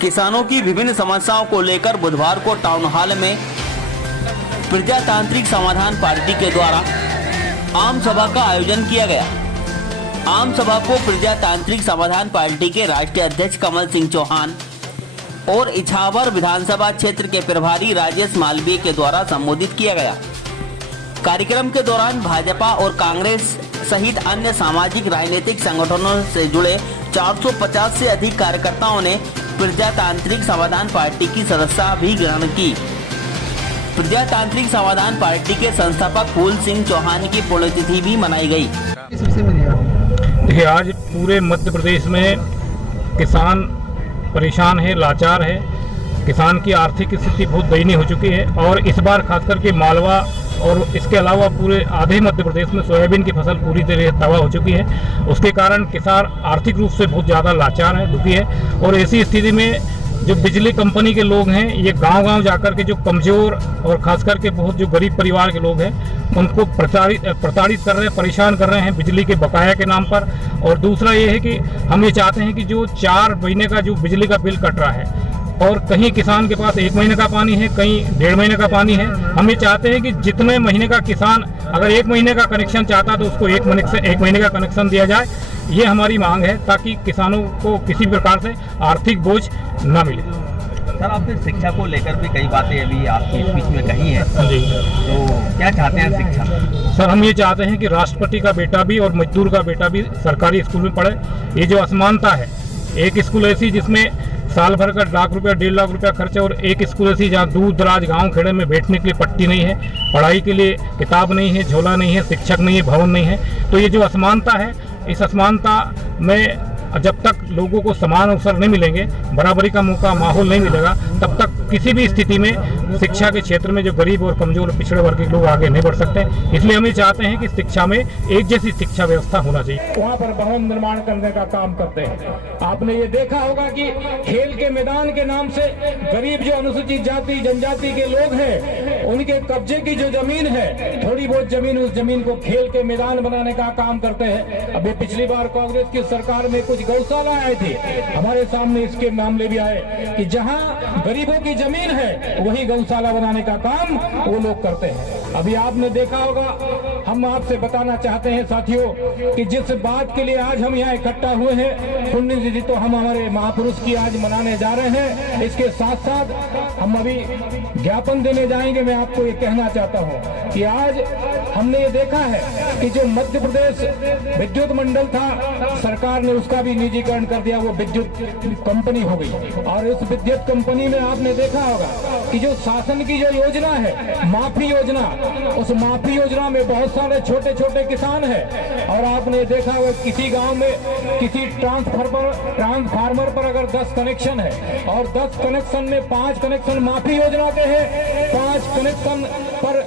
किसानों की विभिन्न समस्याओं को लेकर बुधवार को टाउन हॉल में प्रजातांत्रिक समाधान पार्टी के द्वारा आम सभा का आयोजन किया गया। आम सभा को प्रजातांत्रिक समाधान पार्टी के राष्ट्रीय अध्यक्ष कमल सिंह चौहान और इछावर विधानसभा क्षेत्र के प्रभारी राजेश मालवीय के द्वारा संबोधित किया गया। कार्यक्रम के दौरान भाजपा और कांग्रेस सहित अन्य सामाजिक राजनीतिक संगठनों से जुड़े 450 से अधिक कार्यकर्ताओं ने प्रजातांत्रिक समाधान पार्टी की सदस्यता भी ग्रहण की। प्रजातांत्रिक समाधान पार्टी के संस्थापक फूल सिंह चौहान की पुण्यतिथि भी मनाई गई। देखिए, आज पूरे मध्य प्रदेश में किसान परेशान है, लाचार है। किसान की आर्थिक स्थिति बहुत दयनीय हो चुकी है और इस बार खास करके मालवा और इसके अलावा पूरे आधे मध्य प्रदेश में सोयाबीन की फसल पूरी तरह तबाह हो चुकी है। उसके कारण किसान आर्थिक रूप से बहुत ज़्यादा लाचार है, दुखी है। और ऐसी स्थिति में जो बिजली कंपनी के लोग हैं, ये गांव-गांव जाकर के जो कमज़ोर और खास करके बहुत जो गरीब परिवार के लोग हैं उनको प्रताड़ित कर रहे हैं, परेशान कर रहे हैं बिजली के बकाया के नाम पर। और दूसरा ये है कि हम ये चाहते हैं कि जो 4 महीने का जो बिजली का बिल कट रहा है और कहीं किसान के पास 1 महीने का पानी है, कहीं 1.5 महीने का पानी है, हम ये चाहते हैं कि जितने महीने का किसान अगर 1 महीने का कनेक्शन चाहता तो उसको 1 महीने का कनेक्शन दिया जाए। ये हमारी मांग है ताकि किसानों को किसी प्रकार से आर्थिक बोझ न मिले। सर, आपने शिक्षा को लेकर भी कई बातें अभी आपकी स्पीच में कही हैं जी, तो क्या चाहते हैं शिक्षा? सर, हम ये चाहते हैं कि राष्ट्रपति का बेटा भी और मजदूर का बेटा भी सरकारी स्कूल में पढ़े। ये जो असमानता है, एक स्कूल ऐसी जिसमें साल भर का 1 लाख रुपया 1.5 लाख रुपया खर्चा और एक स्कूल ऐसी जहाँ दूर दराज गांव खेड़े में बैठने के लिए पट्टी नहीं है, पढ़ाई के लिए किताब नहीं है, झोला नहीं है, शिक्षक नहीं है, भवन नहीं है। तो ये जो असमानता है, इस असमानता में जब तक लोगों को समान अवसर नहीं मिलेंगे, बराबरी का मौका माहौल नहीं मिलेगा, तब तक किसी भी स्थिति में शिक्षा के क्षेत्र में जो गरीब और कमजोर पिछड़े वर्ग के लोग आगे नहीं बढ़ सकते। इसलिए हम ये चाहते हैं कि शिक्षा में एक जैसी शिक्षा व्यवस्था होना चाहिए। वहाँ पर भवन निर्माण करने का काम करते हैं। आपने ये देखा होगा कि खेल के मैदान के नाम से गरीब जो अनुसूचित जाति जनजाति के लोग हैं, उनके कब्जे की जो जमीन है, थोड़ी बहुत जमीन, उस जमीन को खेल के मैदान बनाने का काम करते हैं। अभी पिछली बार कांग्रेस की सरकार में कुछ गौशाला आए थे, हमारे सामने इसके मामले भी आए कि जहां गरीबों की जमीन है वही गौशाला बनाने का काम वो लोग करते हैं। अभी आपने देखा होगा, हम आपसे बताना चाहते हैं साथियों कि जिस बात के लिए आज हम यहाँ इकट्ठा हुए हैं, पुण्यतिथि तो हम हमारे महापुरुष की आज मनाने जा रहे हैं। इसके साथ साथ हम अभी ज्ञापन देने जाएंगे। मैं आपको ये कहना चाहता हूँ कि आज हमने ये देखा है कि जो मध्य प्रदेश विद्युत मंडल था, सरकार ने उसका भी निजीकरण कर दिया, वो विद्युत कंपनी हो गई। और इस विद्युत कंपनी में आपने देखा होगा कि जो शासन की जो योजना है, माफी योजना, उस माफी योजना में बहुत सारे छोटे छोटे किसान हैं। और आपने देखा होगा किसी गांव में किसी ट्रांसफार्मर पर अगर 10 कनेक्शन है और 10 कनेक्शन में 5 कनेक्शन माफी योजना के हैं, 5 कनेक्शन पर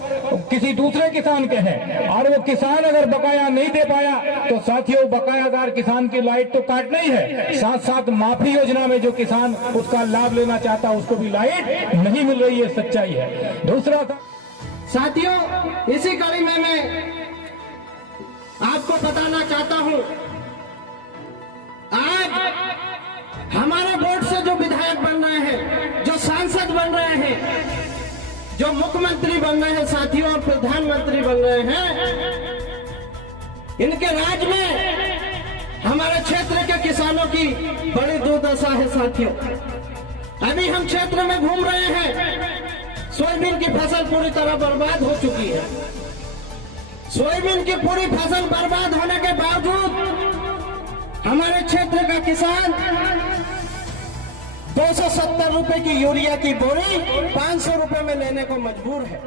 किसी दूसरे किसान के हैं, और वो किसान अगर बकाया नहीं दे पाया तो साथियों, बकायादार किसान की लाइट तो काटना ही है, साथ साथ माफी योजना में जो किसान उसका लाभ लेना चाहता है उसको भी लाइट नहीं मिल रही है। सच्चाई है। दूसरा साथियों, इसी कड़ी में मैं आपको बताना चाहता हूं, आज हमारे वोट से जो विधायक बन रहे हैं, जो सांसद बन रहे हैं, जो मुख्यमंत्री बन रहे हैं साथियों और प्रधानमंत्री बन रहे हैं, इनके राज में हमारे क्षेत्र के किसानों की बड़ी दुर्दशा है साथियों। अभी हम क्षेत्र में घूम रहे हैं, सोयाबीन की फसल पूरी तरह बर्बाद हो चुकी है। सोयाबीन की पूरी फसल बर्बाद होने के बावजूद हमारे क्षेत्र का किसान 270 रुपए की यूरिया की बोरी 500 रुपए में लेने को मजबूर है।